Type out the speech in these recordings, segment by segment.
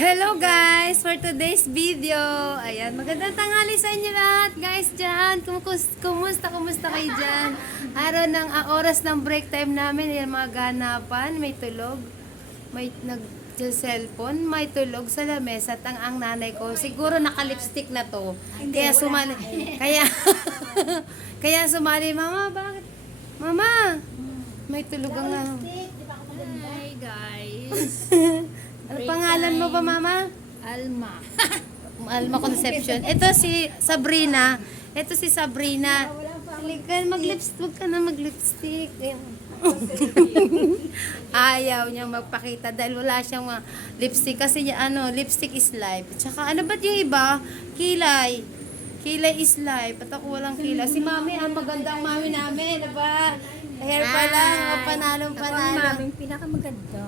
Hello guys! For today's video, ayan, magandang tanghali sa inyo lahat guys dyan. Kumusta kayo dyan? Araw ng oras ng break time namin, ayan mga ganapan, may tulog, may nag-cellphone, may tulog sa lamesa at ang nanay ko, siguro naka-lipstick na to. Kaya sumali, kaya sumali, mama, bakit? Mama, may tulog ang Hi guys. Ano pangalan mo ba, Mama? Alma. Alma Conception. Ito si Sabrina. Ito si Sabrina. Halika, mag-lipstick. Huwag ka na mag-lipstick. Ayaw niyang magpakita dahil wala siyang lipstick. Kasi lipstick is life. Tsaka ano ba't yung iba? Kilay. Kilay is life. At ako walang kilay. Si Mami, ang magandang Mami namin. Diba? Hair pa lang. O, panalong panalo. Ako ang maming pinakamaganda.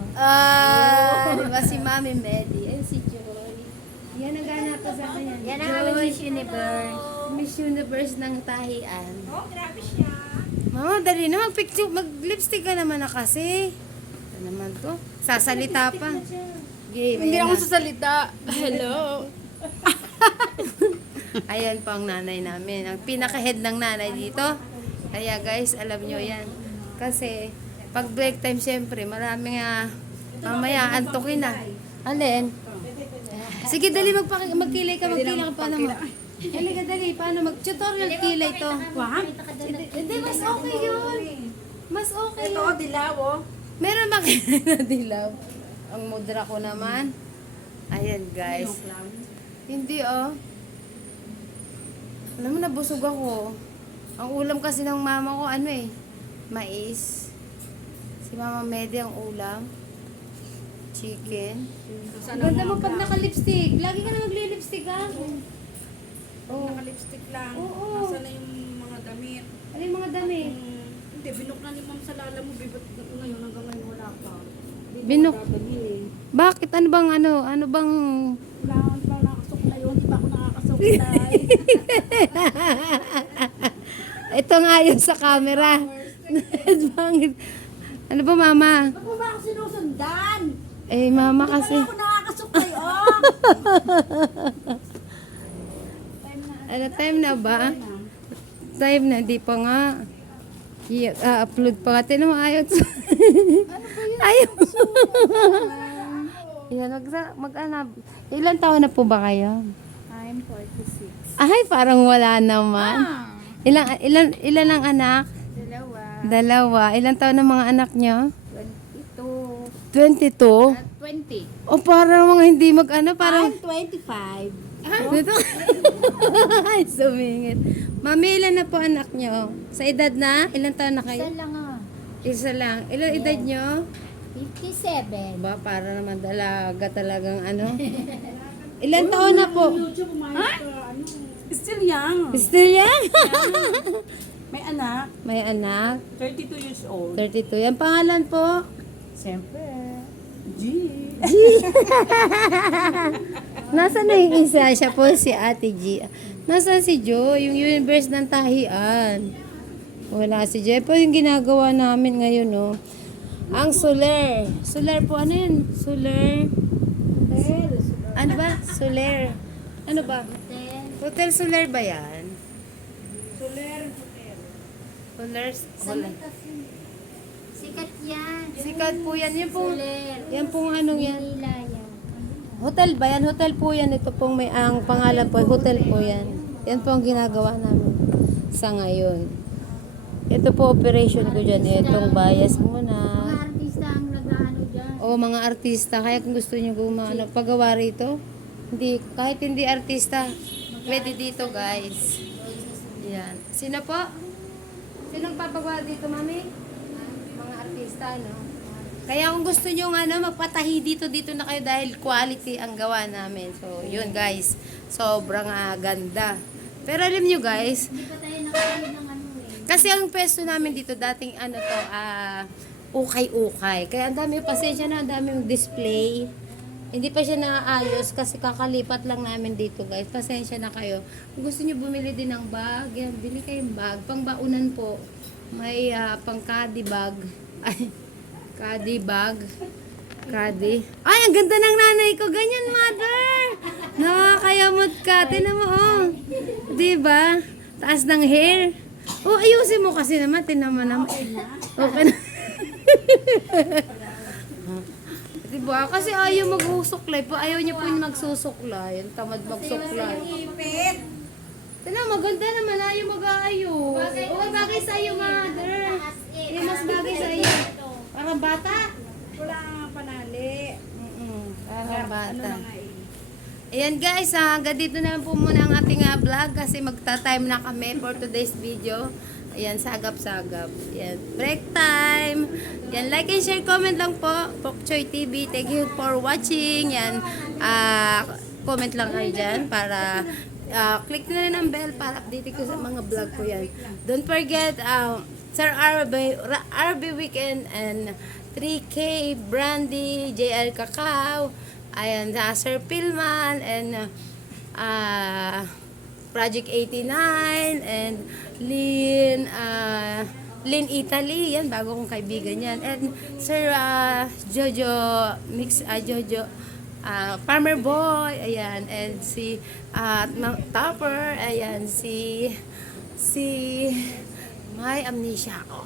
Diba si Mami Medi? Ayun si Joy. Yan ang gana pa sa kanya. Yan ang aming Miss Universe. Miss Universe ng tahian. Oh, grabe siya. Mama, dali na. Mag-picture. Mag-lipstick ka naman na kasi. Ano naman to? Sasalita pa. Game. Hindi Ayan ako na. sasalita. Hello. Ayan pa ang nanay namin. Ang pinaka-head ng nanay dito. Kaya guys, alam nyo yan. Kasi, pag break time, syempre, maraming mamaya, antukin na. Alin? Sige, dali, magkilay ka. Magkilay ka. Paano mo? Dali ka, dali. Paano? Mag-tutorial kilay to. Wag? Hindi, mas okay yun. Mas okay Ito, yun. dilaw, oh. Meron makilay na dilaw. Ang mudra ko naman. Ayan, guys. Hindi, oh. Alam mo, nabusog ako. Ang ulam kasi ng mama ko, mais. Si Mama Medi ang ulam. Chicken. Ang ganda mo pag naka-lipstick. Lagi ka na magli-lipstick, ha? Oh. Naka-lipstick lang. Oo. Nasa na yung mga damit. Ano yung mga dami? Hindi, binok na ni Ma'am sa lala mo. Bibat ngayon, hanggang ngayon wala pa. Binok? Dadalhin. Bakit? Ano bang Wala pa nakasok na yun. Di ba ako nakakasok na? Ito nga yun sa camera. Bangit. Ano ba, Mama? Ba't mo ba ako sinusundan? Eh, Mama kasi. Ako nakakasok kayo. Ano, time na ba? Time na, di pa nga. Upload pa nga. Tinan mo, ayaw. Ayaw. Yan, ilan taon na po ba kayo? I'm 46. Ay, parang wala naman. Ilan ang anak? Dalawa. Ilan taon ang mga anak nyo? 22. 22? At 20. O parang mga hindi parang... I'm 25. Dito. Ay, sumingit. Mami, ilan na po anak nyo? Sa edad na? Ilan taon na kayo? Isa lang ah. Isa lang. Ilan edad nyo? 57. Ba, para naman dalaga talagang Ilan taon na po? YouTube, umayos ka. Still young. Still yan? May anak. May anak. 32 years old. 32. Yan pangalan po? Siyempre. G. Nasaan na yung isa? Siya po si Ate G. Nasaan si Jo? Yung universe ng tahian. Wala si Jo. Po yung ginagawa namin ngayon, no? Ang solar. Solar po, ano yun? Solar. Ano ba? Solar. Ano ba? Hotel Solar ba yan? Soler Hotel. Solar. Sikat yan. Sikat po yan. Yan pong, Soler. yan pong anong yan. Manila yan. Hotel ba yan? Hotel po yan. Ito pong ang pangalan po. Hotel po yan. Yan po ang ginagawa namin sa ngayon. Ito po operation ko dyan. Itong bias muna. Mga artista ang nag-ano dyan. O mga artista. Kaya kung gusto nyo pagawa rito, kahit hindi artista, pwede dito guys. Yan. Sino po? Sino nagpapagawa dito, mami? Mga artista, no? Kaya kung gusto nyo magpatahi dito na kayo dahil quality ang gawa namin. So, yun guys. Sobrang ganda. Pero alam nyo guys, Hindi pa tayo nakakuha ng ano eh. kasi ang pwesto namin dito dating ukay-ukay. Kaya ang dami, pasensya na, ang daming display. Hindi pa siya naayos kasi kakalipat lang namin dito guys. Pasensya na kayo. Kung gusto niyo bumili din ng bag, yan, bili kayong bag. Pangbaunan po. May pang caddy bag. Ay, caddy bag. Kadi. Ay, ang ganda ng nanay ko. Ganyan, mother. Nakakayamot ka. Tinan mo, oh. Diba? Taas ng hair. Oh, ayusin mo kasi naman. Tinan mo naman. Okay na. Diba? Kasi ayaw magsusuklay po. Ayaw niya po yung magsusuklay. Ang tamad magsuklay. Tinan, maganda naman. Ayaw mag-aayos. Okay, bagay sa'yo, mother. Yung mas bagay sa'yo. Parang bata. Wala nga panali. Parang bata. Ano na nga eh. Ayan guys, hanggang dito na lang po muna ang ating vlog kasi magta-time na kami for today's video. Ayan, sagap-sagap. Ayan, break time. Ayan, like and share, comment lang po. Pokchoy TV, thank you for watching. Ayan, comment lang kayo dyan para click na rin ang bell para update ko sa mga vlog ko yan. Don't forget, Sir RB Weekend and 3K Brandy, JL Cacao, ayan, Sir Pilman, and Project 89, and Lynn Italy, yan, bago kong kaibigan yan, and Sir Jojo, Jojo, Farmer Boy, ayan, and si Topper, ayan, si may amnesia ako.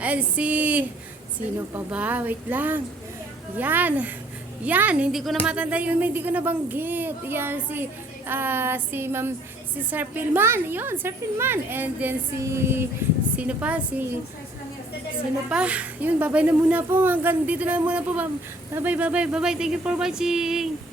And sino pa ba? Wait lang. Yan, hindi ko na matanda yun, hindi ko na banggit. Yan, si Sir Pilman, yun, Sir Pilman. And then sino pa? Yun, babay na muna po. Hanggang dito na muna po. Bye, thank you for watching.